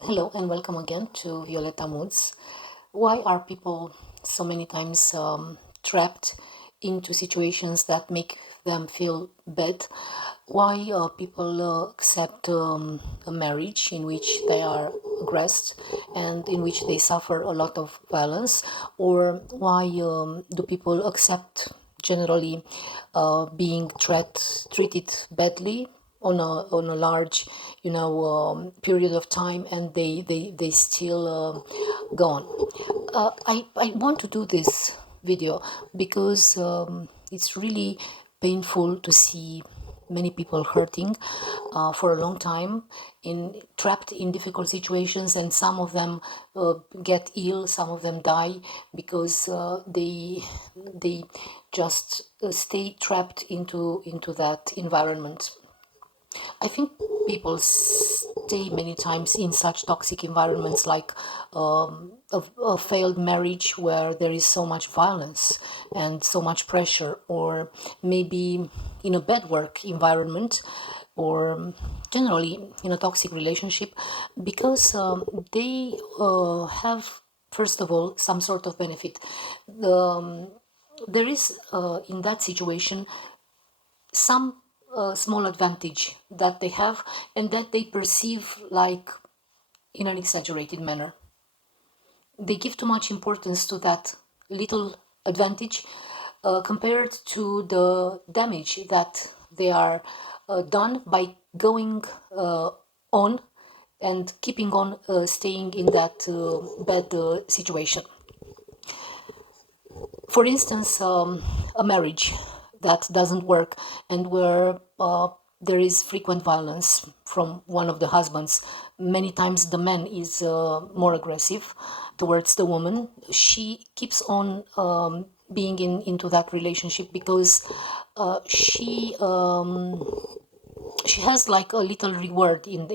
Hello and welcome again to Violeta Moods. Why are people so many times trapped into situations that make them feel bad? Why people accept a marriage in which they are aggressed and in which they suffer a lot of violence? Or why do people accept generally being treated badly on a large period of time, and they still go on. I want to do this video because it's really painful to see many people hurting for a long time, in trapped in difficult situations, and some of them get ill, some of them die because they just stay trapped into that environment. I think people stay many times in such toxic environments, like a failed marriage where there is so much violence and so much pressure, or maybe in a bad work environment, or generally in a toxic relationship, because they have, first of all, some sort of benefit. There is, in that situation, some small advantage that they have and that they perceive like in an exaggerated manner. They give too much importance to that little advantage compared to the damage that they are done by going on and keeping on staying in that bad situation. For instance, a marriage that doesn't work, and where there is frequent violence from one of the husbands. Many times the man is more aggressive towards the woman. She keeps on being into that relationship because uh, she um, she has like a little reward in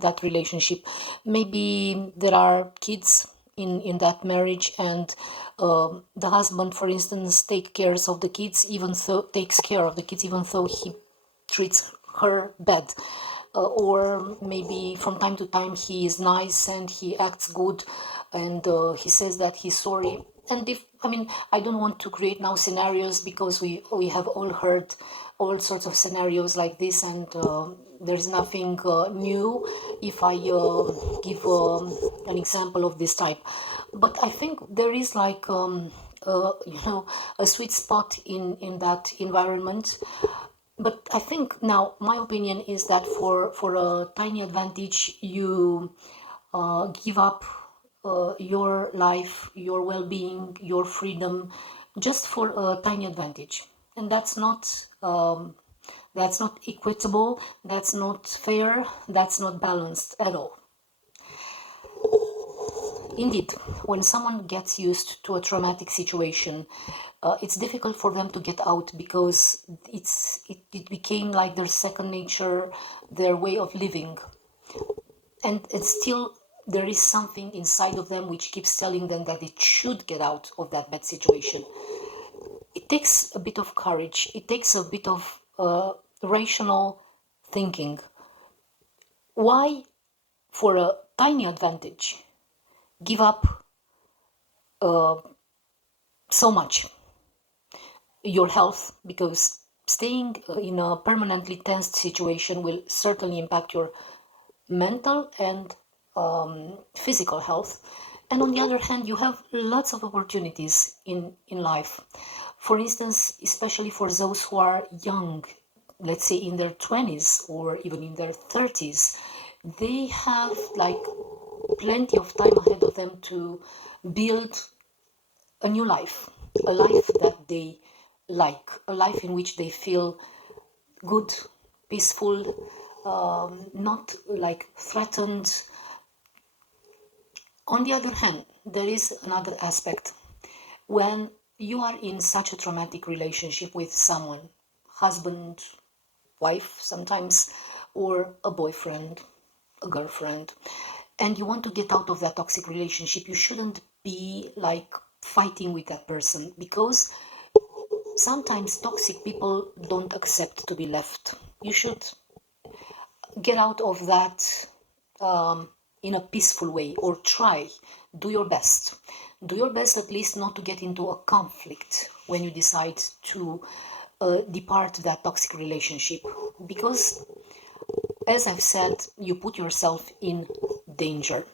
that relationship. Maybe there are kids in that marriage, and the husband, for instance, takes care of the kids even though he treats her bad. Or maybe from time to time he is nice and he acts good, and he says that he's sorry. And if, I mean, I don't want to create now scenarios, because we have all heard all sorts of scenarios like this, and there's nothing new if I give an example of this type. But I think there is like a sweet spot in that environment. But I think now my opinion is that for a tiny advantage, you give up your life, your well-being, your freedom, just for a tiny advantage. And that's not equitable, that's not fair, that's not balanced at all. Indeed, when someone gets used to a traumatic situation, it's difficult for them to get out, because it became like their second nature, their way of living. And it's still, there is something inside of them which keeps telling them that they should get out of that bad situation. It takes a bit of courage, it takes a bit of rational thinking. Why, for a tiny advantage, give up so much your health? Because staying in a permanently tensed situation will certainly impact your mental and physical health. And on the other hand, you have lots of opportunities in life. For instance, especially for those who are young, let's say in their 20s or even in their 30s, they have like plenty of time ahead of them to build a new life, a life that they like, a life in which they feel good, peaceful, not like threatened. On the other hand, there is another aspect. When you are in such a traumatic relationship with someone, husband, wife sometimes, or a boyfriend, a girlfriend, and you want to get out of that toxic relationship, you shouldn't be like fighting with that person, because sometimes toxic people don't accept to be left. You should get out of that in a peaceful way, or try, do your best. Do your best at least not to get into a conflict when you decide to depart that toxic relationship, because as I've said, you put yourself in danger.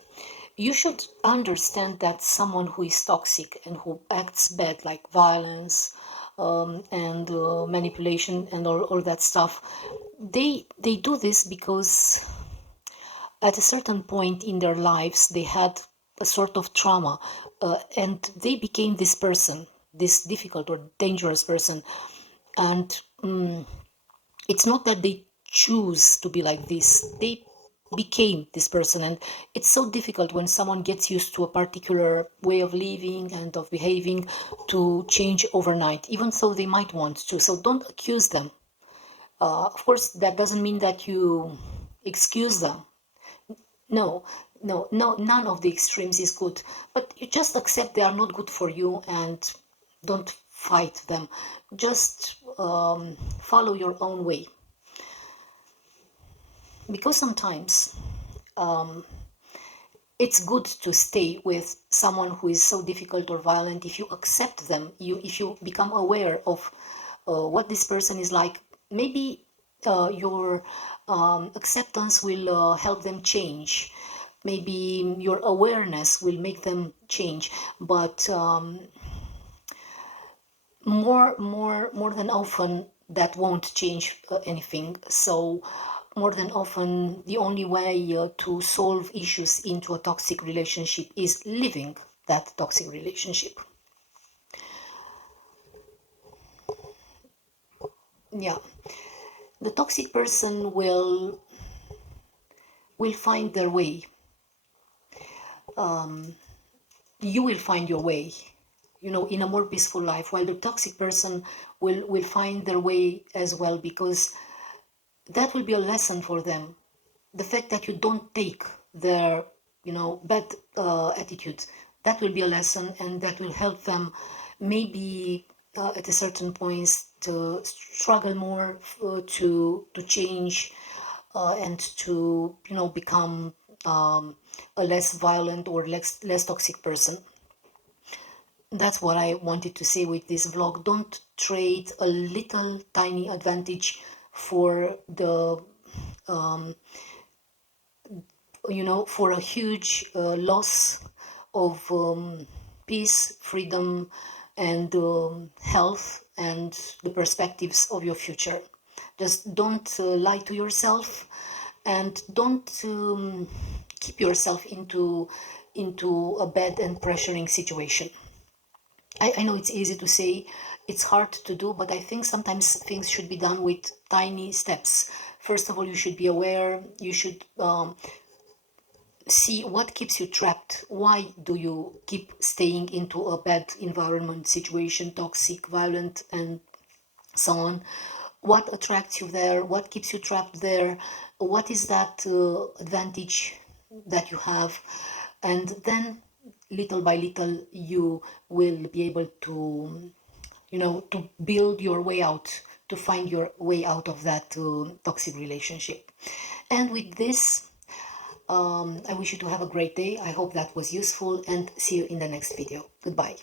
You should understand that someone who is toxic and who acts bad, like violence and manipulation and all that stuff, they do this because at a certain point in their lives they had a sort of trauma, and they became this person, this difficult or dangerous person. And it's not that they choose to be like this, they became this person. And it's so difficult when someone gets used to a particular way of living and of behaving to change overnight, even though they might want to. So don't accuse them. Of course, that doesn't mean that you excuse them. No, no, none of the extremes is good. But you just accept they are not good for you and don't fight them. Just follow your own way. Because sometimes it's good to stay with someone who is so difficult or violent. If you accept them, if you become aware of what this person is like, maybe your acceptance will help them change. Maybe your awareness will make them change. But more than often, that won't change anything. So more than often, the only way to solve issues into a toxic relationship is leaving that toxic relationship. Yeah, the toxic person will find their way. You will find your way, in a more peaceful life, while the toxic person will find their way as well, because that will be a lesson for them. The fact that you don't take their bad attitude, that will be a lesson, and that will help them maybe at a certain points to struggle more, to change, and to become a less violent or less toxic person. That's what I wanted to say with this vlog. Don't trade a little tiny advantage for the for a huge loss of peace, freedom, and health, and the perspectives of your future. Just don't lie to yourself, and don't keep yourself into a bad and pressuring situation. I know it's easy to say, it's hard to do, but I think sometimes things should be done with tiny steps. First of all, you should be aware. You should see what keeps you trapped. Why do you keep staying into a bad environment, situation, toxic, violent, and so on? What attracts you there? What keeps you trapped there? What is that advantage that you have? And then little by little you will be able to to build your way out, to find your way out of that toxic relationship. And with this, I wish you to have a great day. I hope that was useful, and see you in the next video. Goodbye.